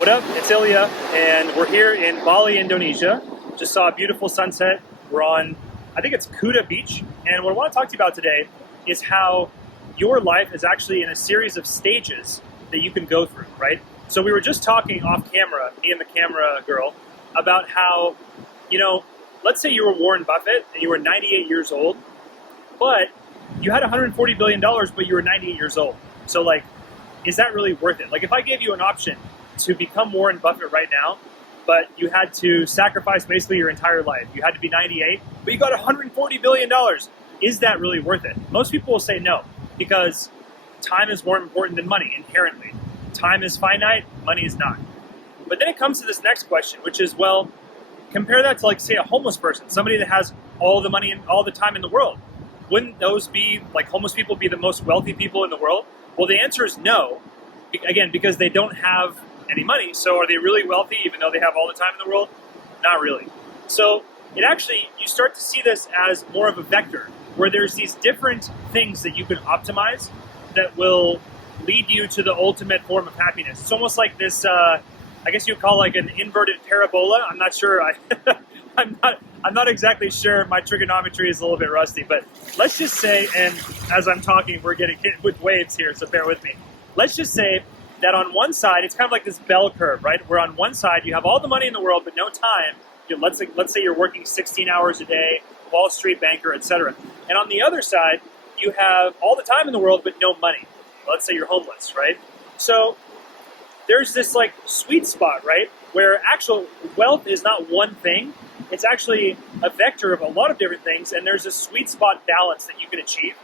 What up? It's Ilya, and we're here in Bali, Indonesia. Just saw a beautiful sunset. We're on, I think it's Kuta Beach, and what I want to talk to you about today is how your life is actually in a series of stages that you can go through, right? So we were just talking off camera, me and the camera girl, about how, let's say you were Warren Buffett and you were 98 years old, but you had $140 billion, but you were 98 years old. So is that really worth it? Like if I gave you an option to become Warren Buffett right now, but you had to sacrifice basically your entire life. You had to be 98, but you got $140 billion. Is that really worth it? Most people will say no, because time is more important than money inherently. Time is finite, money is not. But then it comes to this next question, which is, well, compare that to say a homeless person, somebody that has all the money and all the time in the world. Wouldn't those be, homeless people be the most wealthy people in the world? Well, the answer is no. Again, because they don't have any money. So are they really wealthy even though they have all the time in the world? Not really. So it actually, you start to see this as more of a vector where there's these different things that you can optimize that will lead you to the ultimate form of happiness. It's almost like this, I guess you'd call an inverted parabola. I'm not sure. I'm not exactly sure. My trigonometry is a little bit rusty, but let's just say, and as I'm talking, we're getting hit with waves here, so bear with me. Let's just say that on one side, it's kind of like this bell curve, right? Where on one side, you have all the money in the world, but no time. Let's say you're working 16 hours a day, Wall Street banker, etc. And on the other side, you have all the time in the world, but no money. Let's say you're homeless, right? So there's this sweet spot, right? Where actual wealth is not one thing. It's actually a vector of a lot of different things, and there's a sweet spot balance that you can achieve.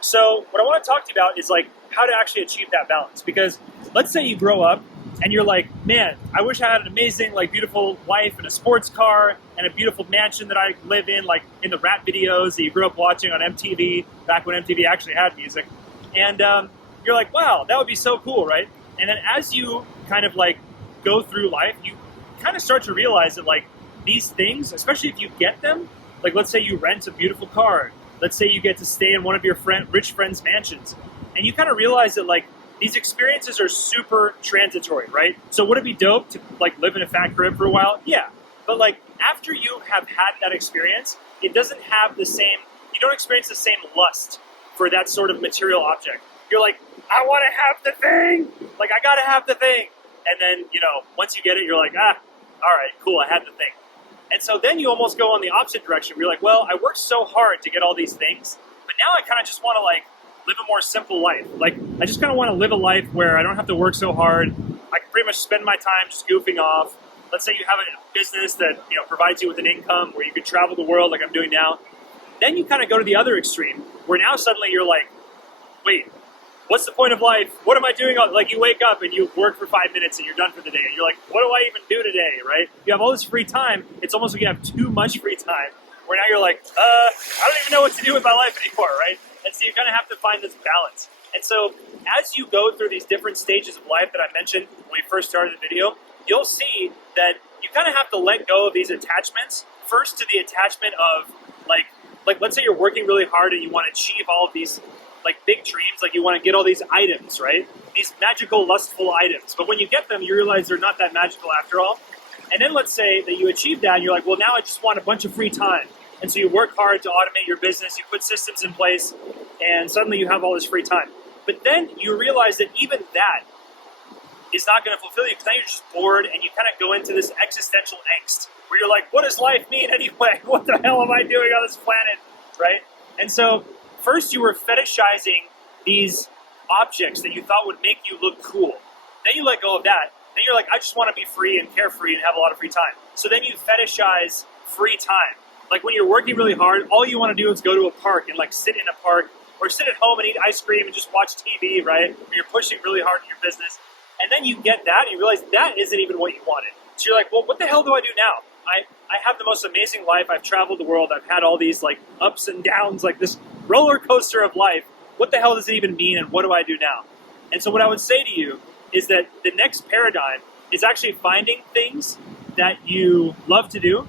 So what I want to talk to you about is how to actually achieve that balance. Because let's say you grow up and you're like, man, I wish I had an amazing, beautiful wife and a sports car and a beautiful mansion that I live in the rap videos that you grew up watching on MTV, back when MTV actually had music. And you're like, wow, that would be so cool, right? And then as you kind of go through life, you kind of start to realize that these things, especially if you get them, let's say you rent a beautiful car, let's say you get to stay in one of your rich friends' mansions, and you kind of realize that these experiences are super transitory, right? So would it be dope to live in a fat crib for a while? Yeah, but after you have had that experience, it doesn't have the same, you don't experience the same lust for that sort of material object. You're like, I want to have the thing, I gotta have the thing. And then, once you get it, you're like, all right, cool, I had the thing. And so then you almost go on the opposite direction. You're like, well, I worked so hard to get all these things, but now I kind of just want to live a more simple life. I just kind of want to live a life where I don't have to work so hard. I can pretty much spend my time just goofing off. Let's say you have a business that provides you with an income where you can travel the world like I'm doing now. Then you kind of go to the other extreme where now suddenly you're like, wait, what's the point of life? What am I doing? You wake up and you work for 5 minutes and you're done for the day. And you're like, what do I even do today, right? You have all this free time. It's almost like you have too much free time. Where now you're like, I don't even know what to do with my life anymore, right? And so you kind of have to find this balance. And so as you go through these different stages of life that I mentioned when we first started the video, you'll see that you kind of have to let go of these attachments. First to the attachment of let's say you're working really hard and you want to achieve all of these big dreams, you want to get all these items, right? These magical, lustful items. But when you get them, you realize they're not that magical after all. And then let's say that you achieve that and you're like, well, now I just want a bunch of free time. And so you work hard to automate your business, you put systems in place, and suddenly you have all this free time. But then you realize that even that is not going to fulfill you because now you're just bored and you kind of go into this existential angst where you're like, what does life mean anyway? What the hell am I doing on this planet, right? And so first you were fetishizing these objects that you thought would make you look cool. Then you let go of that. Then you're like, I just want to be free and carefree and have a lot of free time. So then you fetishize free time. When you're working really hard, all you want to do is go to a park and sit in a park or sit at home and eat ice cream and just watch TV, right? Or you're pushing really hard in your business. And then you get that and you realize that isn't even what you wanted. So you're like, well, what the hell do I do now? I have the most amazing life. I've traveled the world. I've had all these ups and downs, this roller coaster of life. What the hell does it even mean and what do I do now? And so what I would say to you is that the next paradigm is actually finding things that you love to do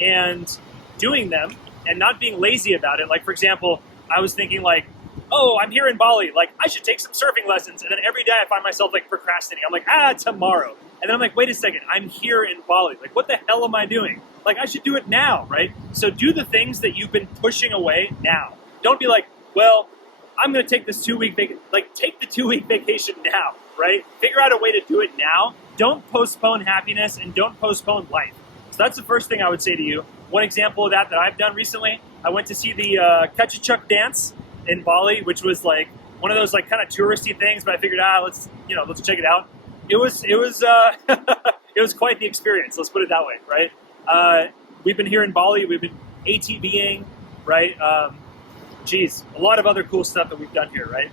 and doing them and not being lazy about it. For example, I was thinking oh, I'm here in Bali. I should take some surfing lessons. And then every day I find myself procrastinating. I'm like, tomorrow. And And then I'm like, wait a second, I'm here in Bali. Like, what the hell am I doing? Like, I should do it now, right? So do the things that you've been pushing away now. Don't be like, well, I'm going to take this 2-week vacation. Like, take the 2-week vacation now, right? Figure out a way to do it now. Don't postpone happiness and don't postpone life. So that's the first thing I would say to you. One example of that I've done recently, I went to see the Kachachuk dance in Bali, which was like one of those like kind of touristy things, but I figured, let's check it out. It was it was quite the experience. Let's put it that way, right? We've been here in Bali. We've been ATVing, right? A lot of other cool stuff that we've done here, right?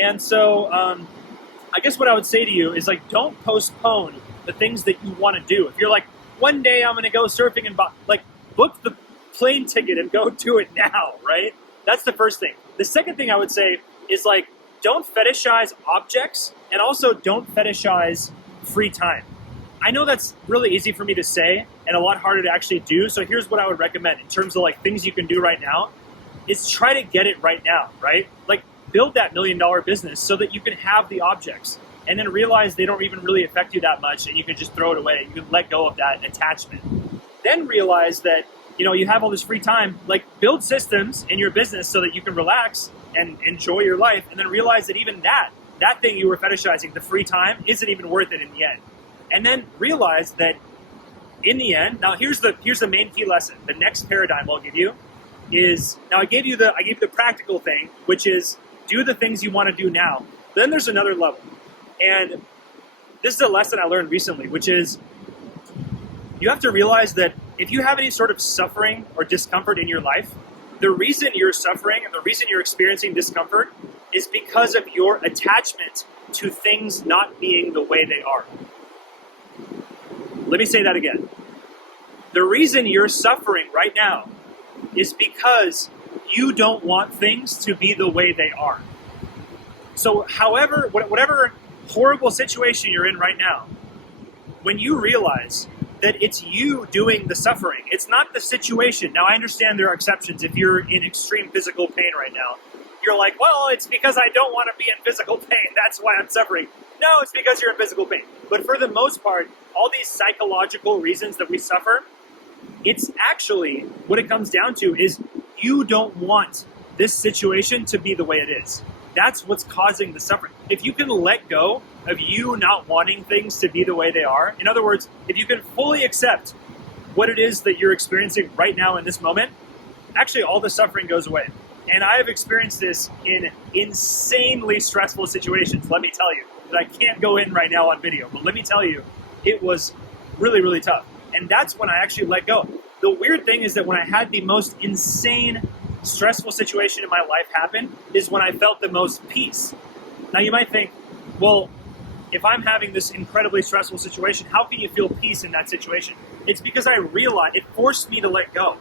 And so I guess what I would say to you is like, don't postpone the things that you want to do. If you're like, one day I'm going to go surfing and book the plane ticket and go do it now, right? That's the first thing. The second thing I would say is like, don't fetishize objects and also don't fetishize free time. I know that's really easy for me to say and a lot harder to actually do. So here's what I would recommend in terms of like things you can do right now is try to get it right now, right? Like build that $1 million business so that you can have the objects and then realize they don't even really affect you that much and you can just throw it away. You can let go of that attachment. Then realize that, you have all this free time, like build systems in your business so that you can relax and enjoy your life, and then realize that even that thing you were fetishizing, the free time, isn't even worth it in the end. And then realize that in the end, now here's the main key lesson. The next paradigm I'll give you is, now I gave you the practical thing, which is do the things you want to do now. Then there's another level. And this is a lesson I learned recently, which is you have to realize that if you have any sort of suffering or discomfort in your life, the reason you're suffering and the reason you're experiencing discomfort is because of your attachment to things not being the way they are. Let me say that again. The reason you're suffering right now is because you don't want things to be the way they are. So whatever horrible situation you're in right now, when you realize that it's you doing the suffering, it's not the situation. Now, I understand there are exceptions. If you're in extreme physical pain right now, you're like, well, it's because I don't want to be in physical pain. That's why I'm suffering. No, it's because you're in physical pain. But for the most part, all these psychological reasons that we suffer, it's actually, what it comes down to is you don't want this situation to be the way it is. That's what's causing the suffering. If you can let go of you not wanting things to be the way they are, in other words, if you can fully accept what it is that you're experiencing right now in this moment, actually all the suffering goes away. And I have experienced this in insanely stressful situations, let me tell you, that I can't go in right now on video. But let me tell you, it was really, really tough. And that's when I actually let go. The weird thing is that when I had the most insane, stressful situation in my life happen is when I felt the most peace. Now you might think, well, if I'm having this incredibly stressful situation, how can you feel peace in that situation? It's because I realized it forced me to let go.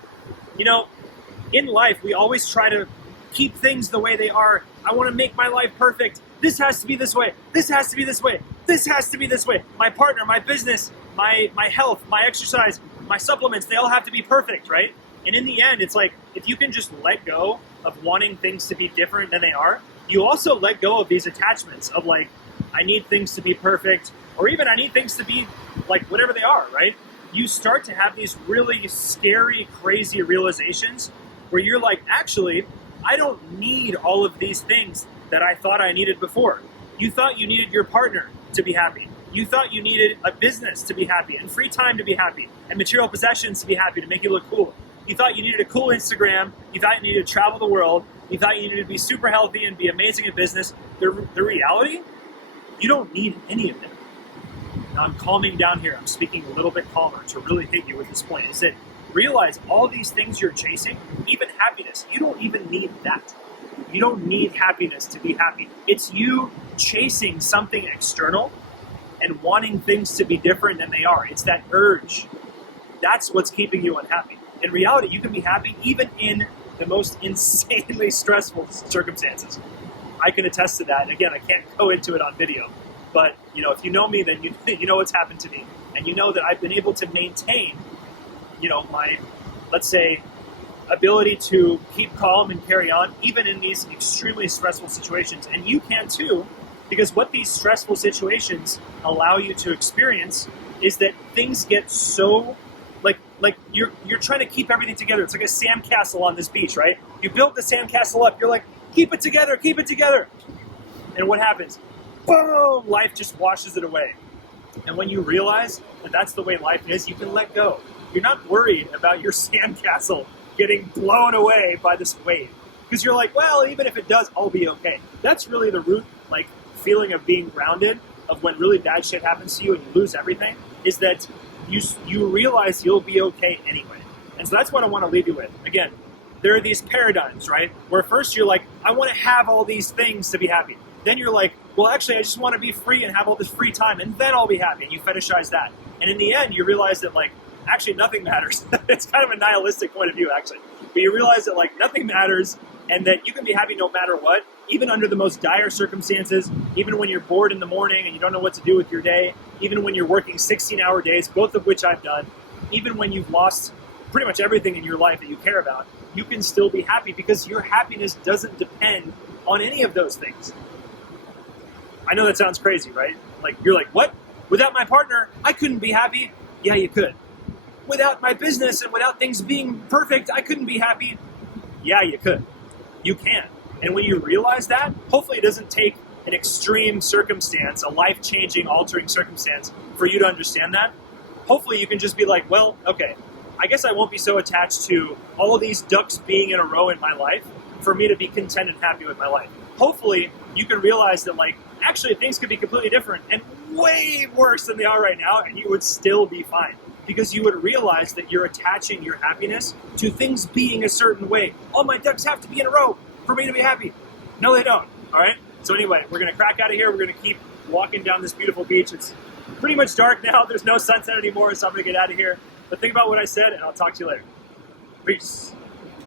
In life, we always try to keep things the way they are. I want to make my life perfect. This has to be this way. This has to be this way. This has to be this way. My partner, my business, my health, my exercise, my supplements, they all have to be perfect, right? And in the end, it's like, if you can just let go of wanting things to be different than they are, you also let go of these attachments of like, I need things to be perfect, or even I need things to be like whatever they are, right? You start to have these really scary, crazy realizations where you're like, actually, I don't need all of these things that I thought I needed before. You thought you needed your partner to be happy. You thought you needed a business to be happy, and free time to be happy, and material possessions to be happy, to make you look cool. You thought you needed a cool Instagram. You thought you needed to travel the world. You thought you needed to be super healthy and be amazing at business. The reality, you don't need any of it. Now I'm calming down here. I'm speaking a little bit calmer to really hit you with this point. Is that realize all these things you're chasing, even happiness, you don't even need that. You don't need happiness to be happy. It's you chasing something external and wanting things to be different than they are. It's that urge. That's what's keeping you unhappy. In reality, you can be happy even in the most insanely stressful circumstances. I can attest to that. Again, I can't go into it on video, but if you know me, then you know what's happened to me, and you know that I've been able to maintain, my, let's say, ability to keep calm and carry on, even in these extremely stressful situations. And you can too, Because what these stressful situations allow you to experience is that things get so like you're trying to keep everything together. It's like a sandcastle on this beach, right? You built the sandcastle up. You're like, keep it together, keep it together. And what happens? Boom! Life just washes it away. And when you realize that that's the way life is, you can let go. You're not worried about your sandcastle getting blown away by this wave. Because you're like, well, even if it does, I'll be okay. That's really the root, like, feeling of being grounded, of when really bad shit happens to you and you lose everything, is that you realize you'll be okay anyway. And so that's what I want to leave you with. Again, there are these paradigms, right? Where first you're like, I want to have all these things to be happy. Then you're like, well, actually, I just want to be free and have all this free time, and then I'll be happy. And you fetishize that. And in the end, you realize that, like, actually nothing matters. It's kind of a nihilistic point of view, actually. But you realize that, like, nothing matters, and that you can be happy no matter what, even under the most dire circumstances, even when you're bored in the morning and you don't know what to do with your day, even when you're working 16-hour days, both of which I've done, even when you've lost pretty much everything in your life that you care about, you can still be happy because your happiness doesn't depend on any of those things. I know that sounds crazy, right? Like, you're like, what? Without my partner, I couldn't be happy? Yeah, you could. Without my business and without things being perfect, I couldn't be happy? Yeah, you could. You can. And when you realize that, hopefully it doesn't take an extreme circumstance, a life-changing, altering circumstance for you to understand that. Hopefully you can just be like, well, okay, I guess I won't be so attached to all of these ducks being in a row in my life for me to be content and happy with my life. Hopefully you can realize that, like, actually things could be completely different and way worse than they are right now, and you would still be fine. Because you would realize that you're attaching your happiness to things being a certain way. All my ducks have to be in a row for me to be happy. No, they don't. All right? So anyway, we're going to crack out of here. We're going to keep walking down this beautiful beach. It's pretty much dark now. There's no sunset anymore, so I'm going to get out of here. But think about what I said, and I'll talk to you later. Peace.